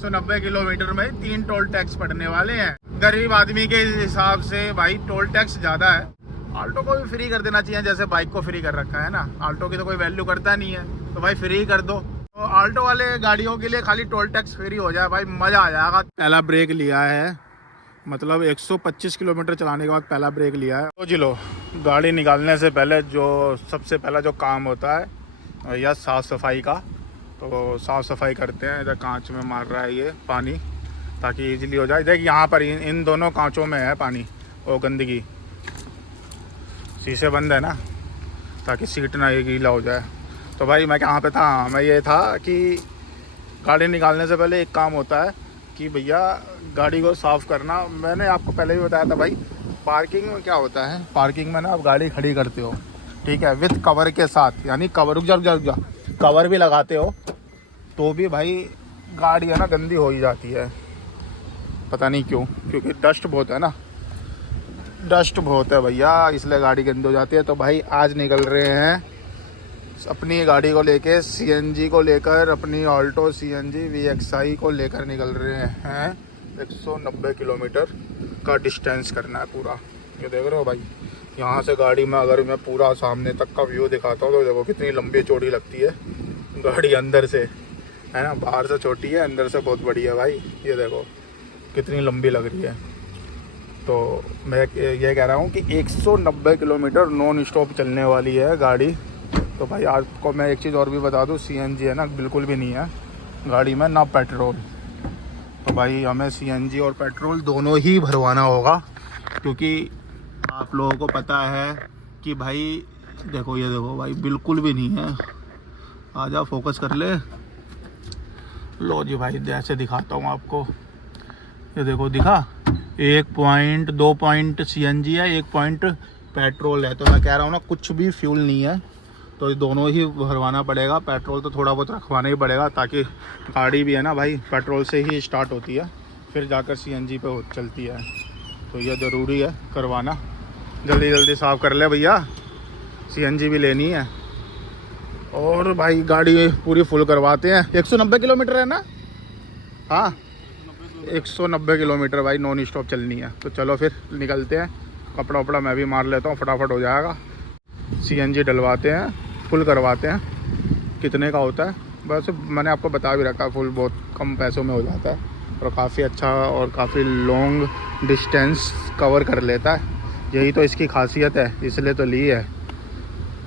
190 kilometre में 3 toll tax पड़ने वाले हैं। गरीब आदमी के हिसाब से भाई टोल टैक्स ज़्यादा है। ऑल्टो को भी फ्री कर देना चाहिए, जैसे बाइक को फ्री कर रखा है ना। ऑल्टो की तो कोई वैल्यू करता नहीं है, तो भाई फ्री कर दो। तो ऑल्टो वाले गाड़ियों के लिए खाली टोल टैक्स फ्री हो जाए भाई, मज़ा आ जाएगा। पहला ब्रेक लिया है, मतलब 125 किलोमीटर चलाने के बाद पहला ब्रेक लिया है। तो जी लो, गाड़ी निकालने से पहले जो सबसे पहला जो काम होता है या साफ़ सफाई का, तो साफ़ सफाई करते हैं। इधर कांच में मार रहा है ये पानी ताकि इजीली हो जाए। देख यहाँ पर इन दोनों कांचों में है पानी, वो गंदगी, शीशे बंद है ना, ताकि सीट ना गीला हो जाए। तो भाई मैं कहाँ पे था, मैं ये था कि गाड़ी निकालने से पहले एक काम होता है कि भैया गाड़ी को साफ़ करना। मैंने आपको पहले भी बताया था भाई, पार्किंग में क्या होता है, पार्किंग में ना आप गाड़ी खड़ी करते हो, ठीक है, विथ कवर के साथ, यानी कवर रुक जा कवर भी लगाते हो तो भी भाई गाड़ी है ना गंदी हो ही जाती है। पता नहीं क्यों, क्योंकि डस्ट बहुत है ना, डस्ट बहुत है भैया, इसलिए गाड़ी गंदी हो जाती है। तो भाई आज निकल रहे हैं अपनी गाड़ी को लेके, सीएनजी को लेकर, अपनी ऑल्टो सीएनजी VXI को लेकर निकल रहे हैं। 190 किलोमीटर का डिस्टेंस करना है पूरा। ये देख रहे हो भाई, यहाँ से गाड़ी में अगर मैं पूरा सामने तक का व्यू दिखाता हूँ तो देखो कितनी लंबी चौड़ी लगती है गाड़ी अंदर से, है ना। बाहर से छोटी है, अंदर से बहुत बड़ी है भाई। ये देखो कितनी लंबी लग रही है। तो मैं ये कह रहा हूँ कि 190 किलोमीटर नॉन स्टॉप चलने वाली है गाड़ी। तो भाई आपको मैं एक चीज़ और भी बता दूँ, सीएनजी है ना बिल्कुल भी नहीं है गाड़ी में, ना पेट्रोल। तो भाई हमें सीएनजी और पेट्रोल दोनों ही भरवाना होगा, क्योंकि आप लोगों को पता है कि भाई देखो, ये देखो भाई बिल्कुल भी नहीं है। आजा फोकस कर ले, लो जी भाई जैसे दिखाता हूँ आपको। ये देखो दिखा, 1 पॉइंट 2 पॉइंट सीएनजी है, 1 पॉइंट पेट्रोल है। तो मैं कह रहा हूँ ना, कुछ भी फ्यूल नहीं है, तो ये दोनों ही भरवाना पड़ेगा। पेट्रोल तो थोड़ा बहुत रखवाना ही पड़ेगा, ताकि गाड़ी भी है ना भाई पेट्रोल से ही स्टार्ट होती है, फिर जाकर सीएनजी पे चलती है। तो ये ज़रूरी है करवाना। जल्दी जल्दी साफ़ कर ले भैया, सीएनजी भी लेनी है। और भाई गाड़ी पूरी फुल करवाते हैं। 190 किलोमीटर है ना, हाँ 190 किलोमीटर भाई नॉन स्टॉप चलनी है। तो चलो फिर निकलते हैं। कपड़ा वपड़ा मैं भी मार लेता हूँ, फटाफट हो जाएगा। सीएनजी डलवाते हैं, फुल करवाते हैं। कितने का होता है बस मैंने आपको बता भी रखा, फुल बहुत कम पैसों में हो जाता है और काफ़ी अच्छा और काफ़ी लॉन्ग डिस्टेंस कवर कर लेता है। यही तो इसकी खासियत है, इसलिए तो ली है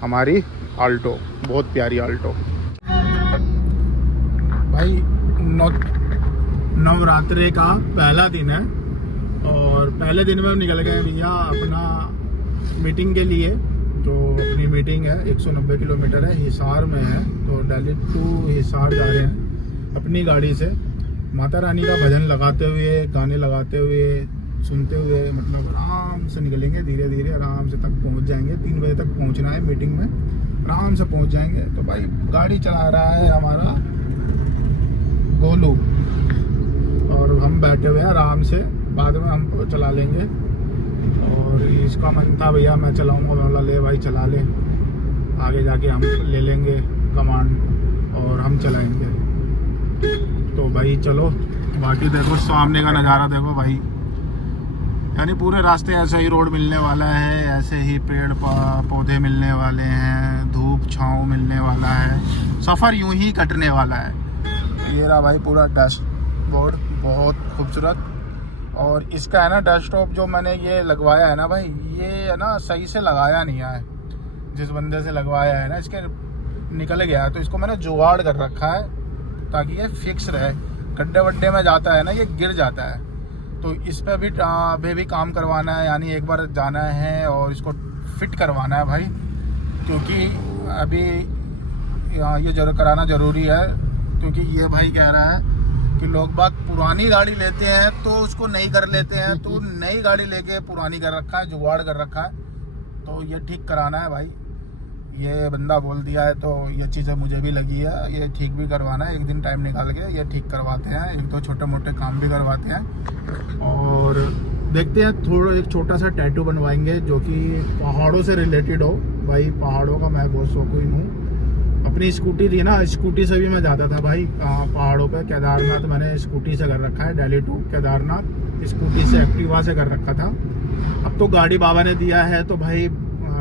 हमारी ऑल्टो, बहुत प्यारी ऑल्टो। भाई नवरात्रि का पहला दिन है और पहले दिन में हम निकल गए भैया अपना मीटिंग के लिए। तो अपनी मीटिंग है 190 किलोमीटर है, हिसार में है। तो दिल्ली टू हिसार जा रहे हैं अपनी गाड़ी से, माता रानी का भजन लगाते हुए, गाने लगाते हुए, सुनते हुए, मतलब आराम से निकलेंगे, धीरे धीरे आराम से तक पहुंच जाएंगे। 3 बजे तक पहुंचना है मीटिंग में, आराम से पहुंच जाएंगे। तो भाई गाड़ी चला रहा है हमारा गोलू और हम बैठे हुए हैं आराम से, बाद में हम चला लेंगे। और इसका मन था भैया मैं चलाऊंगा, मैं बोला ले भाई चला ले, आगे जाके हम ले लेंगे कमांड और हम चलाएंगे। तो भाई चलो, बाकी देखो सामने का नज़ारा देखो भाई, यानी पूरे रास्ते ऐसे ही रोड मिलने वाला है, ऐसे ही पेड़ पौधे मिलने वाले हैं, धूप छाँव मिलने वाला है, सफ़र यूं ही कटने वाला है। ये रहा भाई पूरा डैशबोर्ड, बहुत खूबसूरत। और इसका है ना डेस्कटॉप जो मैंने ये लगवाया है ना भाई, ये है ना सही से लगाया नहीं है। जिस बंदे से लगवाया है ना, इसके निकल गया है, तो इसको मैंने जुगाड़ कर रखा है ताकि ये फिक्स रहे। गड्ढे वड्ढे में जाता है ना, ये गिर जाता है। तो इस पर भी काम करवाना है, यानी एक बार जाना है और इसको फिट करवाना है भाई, क्योंकि अभी ये जरूर कराना ज़रूरी है। क्योंकि ये भाई कह रहा है कि लोग बात पुरानी गाड़ी लेते हैं तो उसको नई कर लेते हैं, तो नई गाड़ी लेके पुरानी कर रखा है, जुगाड़ कर रखा है। तो ये ठीक कराना है भाई, ये बंदा बोल दिया है, तो ये चीज़ें मुझे भी लगी है, ये ठीक भी करवाना है। एक दिन टाइम निकाल के ये ठीक करवाते हैं, एक दो छोटे मोटे काम भी करवाते हैं। और देखते हैं, थोड़ा एक छोटा सा टैटू बनवाएंगे जो कि पहाड़ों से रिलेटेड हो। भाई पहाड़ों का मैं बहुत शौकीन हूँ, अपनी स्कूटी थी ना, स्कूटी से भी मैं जाता था भाई पहाड़ों पे। केदारनाथ मैंने स्कूटी से कर रखा है, दिल्ली टू केदारनाथ स्कूटी से, एक्टिवा से कर रखा था। अब तो गाड़ी बाबा ने दिया है तो भाई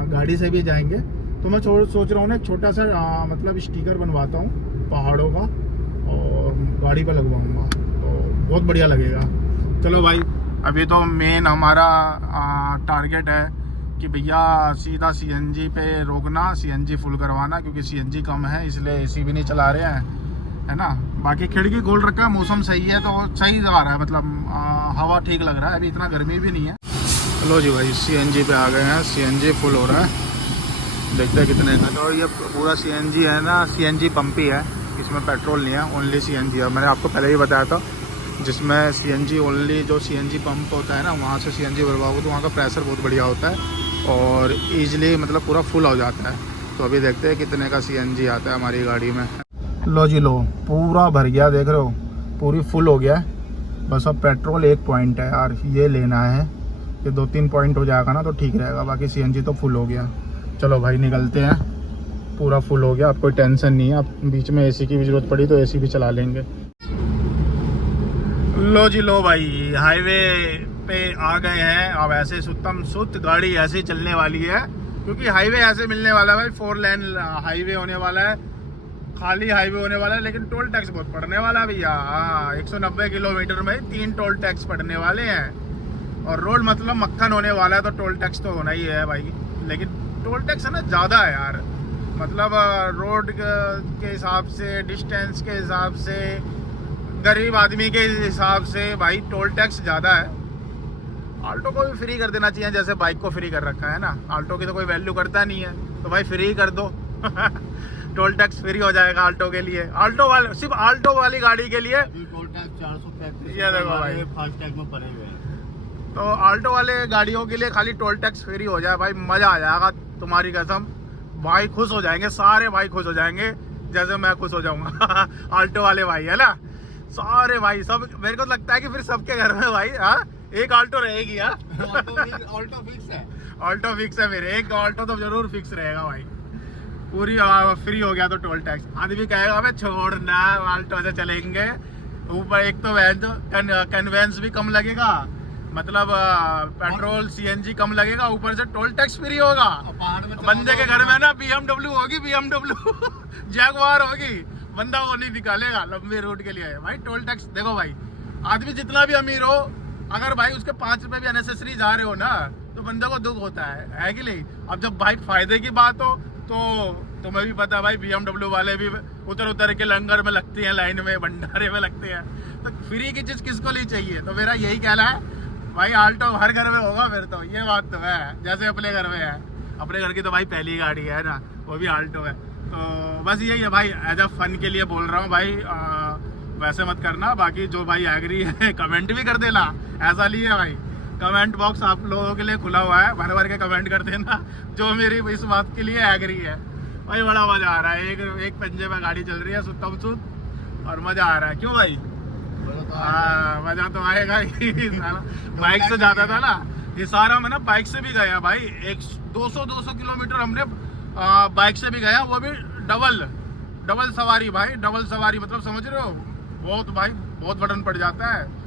गाड़ी से भी जाएंगे। तो मैं सोच रहा हूँ ना छोटा सा मतलब स्टिकर बनवाता हूँ पहाड़ों का और गाड़ी पे लगवाऊंगा, तो बहुत बढ़िया लगेगा। चलो भाई, अभी तो मेन हमारा टारगेट है कि भैया सीधा सीएनजी पे रोकना, सीएनजी फुल करवाना, क्योंकि सीएनजी कम है इसलिए एसी भी नहीं चला रहे हैं, है ना। बाकी खिड़की खोल रखा है, मौसम सही है तो सही आ रहा है, मतलब हवा ठीक लग रहा है, अभी इतना गर्मी भी नहीं है। चलो जी भाई, सीएनजी पे आ गए हैं, सीएनजी फुल हो रहा है, देखते हैं कितने का। तो ये पूरा सीएनजी है ना, सीएनजी पंप ही है, इसमें पेट्रोल नहीं है, ओनली सीएनजी है। मैंने आपको पहले ही बताया था, जिसमें सीएनजी ओनली जो सीएनजी पंप होता है ना, वहाँ से सीएनजी भरवाओगे तो वहाँ का प्रेशर बहुत बढ़िया होता है और ईजिली मतलब पूरा फुल हो जाता है। तो अभी देखते हैं कितने का सीएनजी आता है हमारी गाड़ी में। लो जी लो, पूरा भर गया, देख रहे हो पूरी फुल हो गया है। बस अब पेट्रोल 1 पॉइंट है यार, ये लेना है, ये 2-3 पॉइंट हो जाएगा ना तो ठीक रहेगा। बाकी सीएनजी तो फुल हो गया। चलो भाई निकलते हैं, पूरा फुल हो गया, अब कोई टेंशन नहीं है। अब बीच में एसी की भी जरूरत पड़ी तो एसी भी चला लेंगे। लो जी लो भाई, हाईवे पे आ गए हैं। अब ऐसे सुत्तम सुत गाड़ी ऐसे ही चलने वाली है, क्योंकि हाईवे ऐसे मिलने वाला है भाई, 4 लेन हाईवे होने वाला है, खाली हाईवे होने वाला है, लेकिन टोल टैक्स बहुत पड़ने वाला है भैया। 190 किलोमीटर में 3 टोल टैक्स पड़ने वाले हैं, और रोड मतलब मक्खन होने वाला है, तो टोल टैक्स तो होना ही है भाई। लेकिन टोल टैक्स है ना ज़्यादा है यार, मतलब रोड के हिसाब से, डिस्टेंस के हिसाब से, गरीब आदमी के हिसाब से भाई टोल टैक्स ज़्यादा है। आल्टो को भी फ्री कर देना चाहिए, जैसे बाइक को फ्री कर रखा है ना। आल्टो की तो कोई वैल्यू करता नहीं है, तो भाई फ्री कर दो टोल टैक्स फ्री हो जाएगा आल्टो के लिए, आल्टो वाले, सिर्फ आल्टो वाली गाड़ी के लिए टोल टैक्स 435 ये देखो भाई, फास्टैग में पड़े हुए हैं। तो आल्टो वाले गाड़ियों के लिए खाली टोल टैक्स फ्री हो जाए भाई, मजा आ जाएगा तुम्हारी कसम। भाई खुश हो जाएंगे, सारे भाई खुश हो जाएंगे, जैसे मैं खुश हो जाऊंगा आल्टो वाले भाई, है ना, सारे भाई सब। मेरे को लगता है कि फिर सबके घर में भाई एक आल्टो रहेगी। ऑल्टो फिक्स है, ऑल्टो फिक्स है, फिर एक ऑल्टो तो जरूर फिक्स रहेगा भाई। पूरी फ्री हो गया तो टोल टैक्स। आदमी कहेगा अबे छोड़ना, ऑल्टो से चलेंगे, ऊपर एक तो कन्वेंस भी कम लगेगा, मतलब पेट्रोल सीएनजी कम लगेगा, ऊपर से टोल टैक्स फ्री होगा। बंदे के घर में ना BMW होगी, BMW जैगवार होगी, बंदा वो नहीं निकालेगा लंबे रूट के लिए भाई। टोल टैक्स देखो भाई, आदमी जितना भी अमीर हो, अगर भाई उसके 5 रुपए भी अननेसेसरी जा रहे हो ना, तो बंदे को दुख होता है कि नहीं। अब जब भाई फायदे की बात हो तो तुम्हें भी पता है भाई, BMW वाले भी उतर के लंगर में लगते हैं, लाइन में, भंडारे में लगते हैं, तो फ्री की चीज किसको नहीं चाहिए। तो मेरा यही कहना है भाई, आल्टो हर घर में होगा फिर तो, ये बात तो है, जैसे अपने घर में है। अपने घर की तो भाई पहली गाड़ी है ना, वो भी आल्टो है। तो बस यही है भाई, एज अ फन के लिए बोल रहा हूँ भाई, वैसे मत करना। बाकी जो भाई एग्री है कमेंट भी कर देना, ऐसा नहीं है भाई, कमेंट बॉक्स आप लोगों के लिए खुला हुआ है, भर भर के कमेंट कर देना जो मेरी इस बात के लिए एग्री है भाई। बड़ा मजा आ रहा है, एक पंजे में गाड़ी चल रही है सुत्तम सुत, और मजा आ रहा है। क्यों भाई? मजा तो आएगा ही बाइक से जाता था ना, ये सारा मैं ना बाइक से भी गया भाई, 200 किलोमीटर हमने बाइक से भी गया, वो भी डबल सवारी भाई, डबल सवारी मतलब समझ रहे हो, बहुत भाई बहुत बटन पड़ जाता है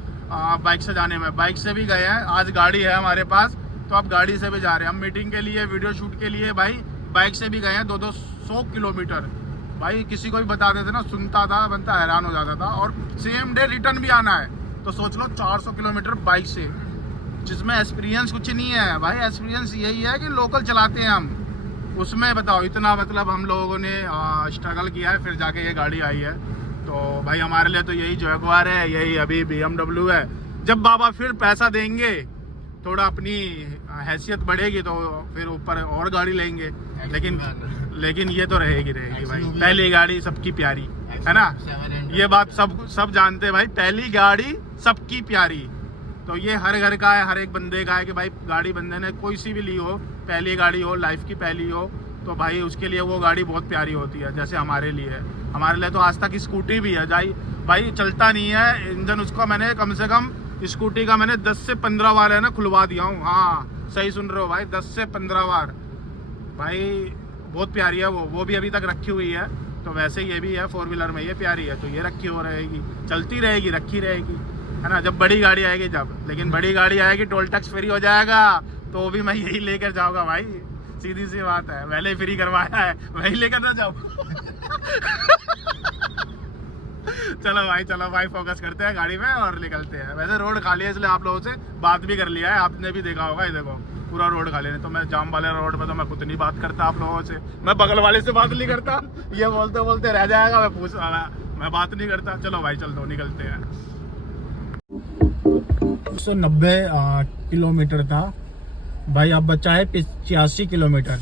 बाइक से जाने में। बाइक से भी गए हैं, आज गाड़ी है हमारे पास तो अब गाड़ी से भी जा रहे हैं हम, मीटिंग के लिए, वीडियो शूट के लिए भाई बाइक से भी गए हैं 200 किलोमीटर भाई। किसी को भी बता देते ना, सुनता था बनता हैरान हो जाता था, और सेम डे रिटर्न भी आना है, तो सोच लो 400 किलोमीटर बाइक से, जिसमें एक्सपीरियंस कुछ नहीं है भाई। एक्सपीरियंस यही है कि लोकल चलाते हैं हम, उसमें बताओ इतना मतलब हम लोगों ने स्ट्रगल किया है, फिर जाके ये गाड़ी आई है। तो भाई हमारे लिए तो यही जगुआर है, यही अभी BMW है। जब बाबा फिर पैसा देंगे, थोड़ा अपनी हैसियत बढ़ेगी तो फिर ऊपर और गाड़ी लेंगे, लेकिन ये तो रहेगी भाई, पहली गाड़ी सबकी प्यारी, है ना, ये बात सब जानते हैं भाई, पहली गाड़ी सबकी प्यारी। तो ये हर घर का है, हर एक बंदे का है कि भाई गाड़ी बंदे ने कोई सी भी ली हो, पहली गाड़ी हो, लाइफ की पहली हो, तो भाई उसके लिए वो गाड़ी बहुत प्यारी होती है। जैसे हमारे लिए तो आज तक स्कूटी भी है भाई, चलता नहीं है इंजन उसका, मैंने कम से कम स्कूटी का मैंने 10 से 15 बार है ना खुलवा दिया हूँ। हाँ सही सुन रहे हो भाई, 10 से 15 बार भाई, बहुत प्यारी है वो भी अभी तक रखी हुई है। तो वैसे ये भी है 4 व्हीलर में, ये प्यारी है तो ये रखी हो रहेगी, चलती रहेगी, रखी रहेगी, है ना। जब बड़ी गाड़ी आएगी जब, लेकिन बड़ी गाड़ी आएगी टोल टैक्स फ्री हो जाएगा तो भी मैं यही लेकर जाऊँगा भाई, सीधी सी बात है। पहले ही फ्री करवाया है, वही लेकर ना जाऊँ। चलो भाई फोकस करते हैं गाड़ी में और निकलते हैं। वैसे रोड खाली है इसलिए आप लोगों से बात भी कर लिया है, आपने भी देखा होगा। ये देखो पूरा रोड खाली है, तो मैं जाम वाले रोड पे तो मैं खुद नहीं बात करता आप लोगों से, मैं बगल वाले से बात नहीं करता। ये बोलते बोलते रह जाएगा, मैं बात नहीं करता। चलो भाई चल दो, निकलते हैं। 190 किलोमीटर था भाई, अब बचा है 85 किलोमीटर,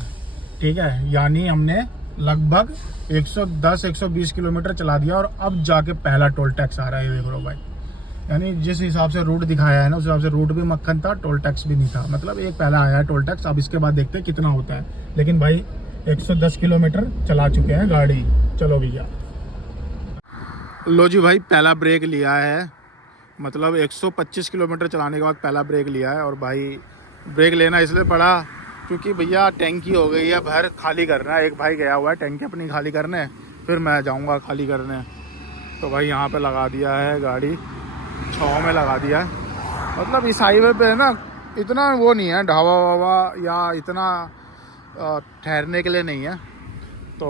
ठीक है। यानी हमने लगभग 110-120 किलोमीटर चला दिया और अब जाके पहला टोल टैक्स आ रहा है। ये देख लो भाई, यानी जिस हिसाब से रूट दिखाया है ना उस हिसाब से रूट भी मक्खन था, टोल टैक्स भी नहीं था। मतलब एक पहला आया है टोल टैक्स, अब इसके बाद देखते हैं कितना होता है। लेकिन भाई 110 किलोमीटर चला चुके हैं गाड़ी। चलो भैया, लो जी भाई पहला ब्रेक लिया है, मतलब 125 किलोमीटर चलाने के बाद पहला ब्रेक लिया है। और भाई ब्रेक लेना इसलिए पड़ा क्योंकि भैया टैंकी हो गई है भर, खाली करना है। एक भाई गया हुआ है टैंकी अपनी खाली करने, फिर मैं जाऊंगा खाली करने। तो भाई यहाँ पे लगा दिया है गाड़ी, 6 में लगा दिया है। मतलब इस हाईवे पे ना इतना वो नहीं है, ढाबा वावा या इतना ठहरने के लिए नहीं है, तो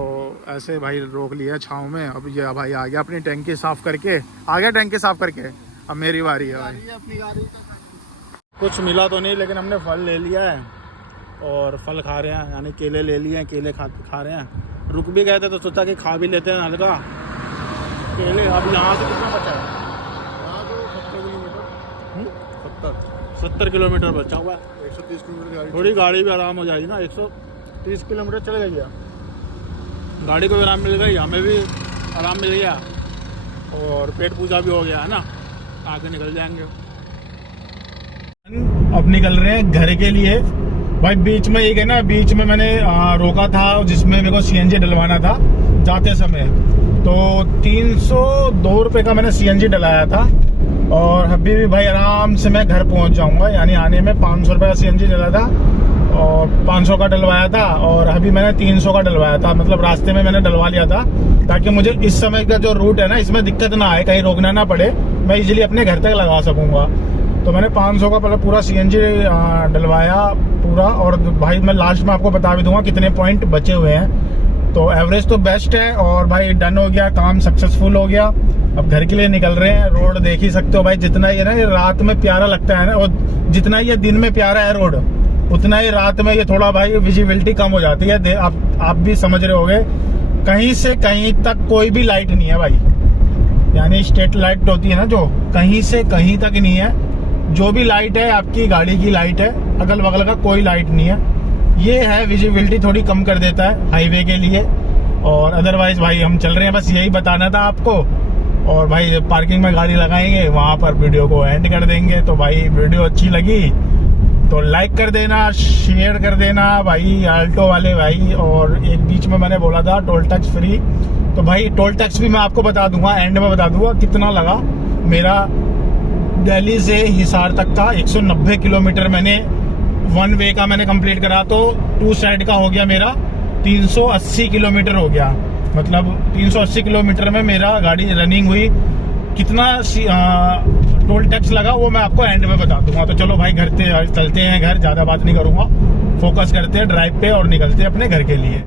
ऐसे भाई रोक लिया छाँव में। अब ये भाई आ गया अपनी टैंकी साफ़ करके, आ गया टैंकी साफ़ करके, अब मेरी बारी है भाई। अपनी गाड़ी कुछ मिला तो नहीं, लेकिन हमने फल ले लिया है और फल खा रहे हैं, यानी केले ले लिए हैं, केले खा रहे हैं। रुक भी गए थे तो सोचा कि खा भी लेते हैं हल्का केले। अब यहाँ से कितना बचा है? 70 किलोमीटर बचा हुआ है। 130 किलोमीटर थोड़ी गाड़ी भी आराम हो जाएगी ना, 130 किलोमीटर चले गया, गाड़ी को भी आराम मिल गई, हमें भी आराम मिल गया और पेट पूजा भी हो गया, है ना। आगे निकल जाएंगे। अब निकल रहे हैं घर के लिए भाई। बीच में एक है ना, बीच में मैंने रोका था जिसमें मेरे को CNG डलवाना था जाते समय, तो 302 रुपये का मैंने CNG डलाया था। और अभी भी भाई आराम से मैं घर पहुंच जाऊंगा, यानी आने में 500 रुपये का CNG डला था और 500 का डलवाया था, और अभी मैंने 300 का डलवाया था। मतलब रास्ते में मैंने डलवा लिया था ताकि मुझे इस समय का जो रूट है ना इसमें दिक्कत ना आए, कहीं रोकना ना पड़े, मैं इजीली अपने घर तक लगा सकूंगा। तो मैंने 500 का पहले पूरा CNG डलवाया पूरा। और भाई मैं लास्ट में आपको बता भी दूंगा कितने पॉइंट बचे हुए हैं। तो एवरेज तो बेस्ट है और भाई डन हो गया, काम सक्सेसफुल हो गया। अब घर के लिए निकल रहे हैं। रोड देख ही सकते हो भाई, जितना ये ना ये रात में प्यारा लगता है ना, और जितना ये दिन में प्यारा है रोड, उतना ही रात में ये थोड़ा भाई विजिबिलिटी कम हो जाती है। आप भी समझ रहे होगे, कहीं से कहीं तक कोई भी लाइट नहीं है भाई, यानी स्ट्रीट लाइट होती है ना जो, कहीं से कहीं तक नहीं है। जो भी लाइट है आपकी गाड़ी की लाइट है, अगल बगल का कोई लाइट नहीं है। ये है विजिबिलिटी थोड़ी कम कर देता है हाईवे के लिए। और अदरवाइज भाई हम चल रहे हैं, बस यही बताना था आपको। और भाई पार्किंग में गाड़ी लगाएंगे, वहां पर वीडियो को एंड कर देंगे। तो भाई वीडियो अच्छी लगी तो लाइक कर देना, शेयर कर देना भाई, आल्टो वाले भाई। और एक बीच में मैंने बोला था टोल टैक्स फ्री, तो भाई टोल टैक्स भी मैं आपको बता दूंगा, एंड में बता दूंगा कितना लगा मेरा। दिल्ली से हिसार तक का 190 किलोमीटर मैंने 1 वे का मैंने कंप्लीट करा, तो 2 साइड का हो गया मेरा 380 किलोमीटर हो गया। मतलब 380 किलोमीटर में मेरा गाड़ी रनिंग हुई। कितना टोल टैक्स लगा वो मैं आपको एंड में बता दूंगा। तो चलो भाई घर चलते हैं, घर ज्यादा बात नहीं करूंगा, फोकस करते हैं ड्राइव पे और निकलते हैं अपने घर के लिए।